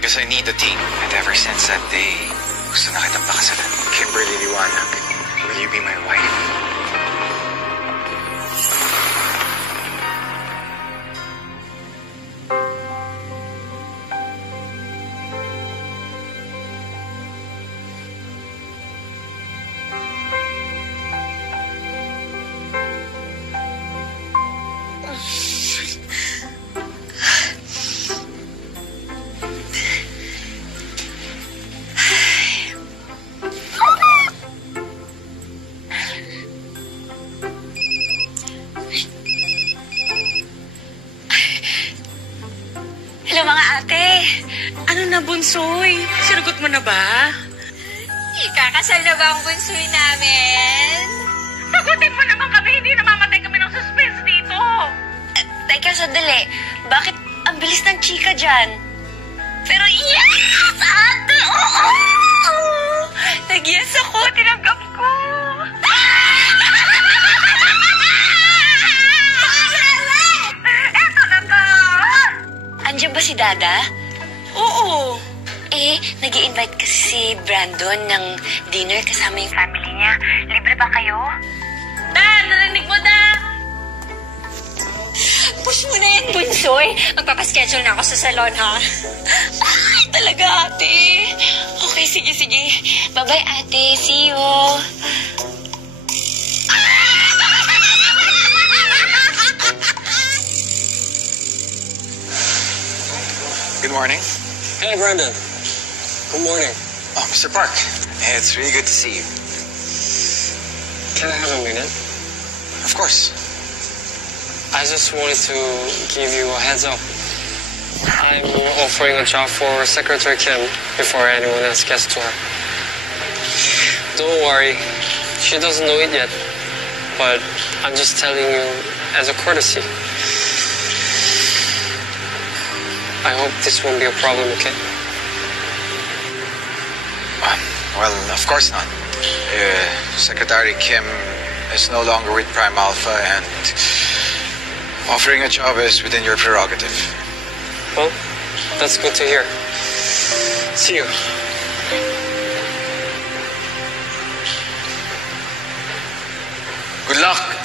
Because I need a team. And ever since that day, gusto na kitang pakasalan. Kimberly Liwanag, will you be my wife? Hello, mga ate. Ano na, bunsoy? Sinagot mo na ba? Ikakasal na ba ang bunsoy namin? Sagutin mo naman kami. Hindi namamatay kami ng suspense dito. Teka, sandali. Bakit ang bilis ng chika dyan? Pero yes! Ate! Oo! Nag-yes ako. Tinanggap ko. Eto na to. Andiyan ba si Dada? Oo. Nag-i-invite kasi si Brandon ng dinner kasama yung family niya. Libre ba kayo? Da, narinig mo, Da? Push mo na yan, bunsoy. Magpapaschedule na ako sa salon, ha? Ay, talaga, ate. Okay, sige. Bye-bye, ate. See you. Good morning. Hey, Brandon. Good morning. Oh, Mr. Park. It's really good to see you. Can I have a minute? Of course. I just wanted to give you a heads up. I'm offering a job for Secretary Kim before anyone else gets to her. Don't worry. She doesn't know it yet. But I'm just telling you as a courtesy. I hope this won't be a problem, okay? Well, of course not. Secretary Kim is no longer with Prime Alpha, and offering a job is within your prerogative. Well, that's good to hear. See you. Good luck.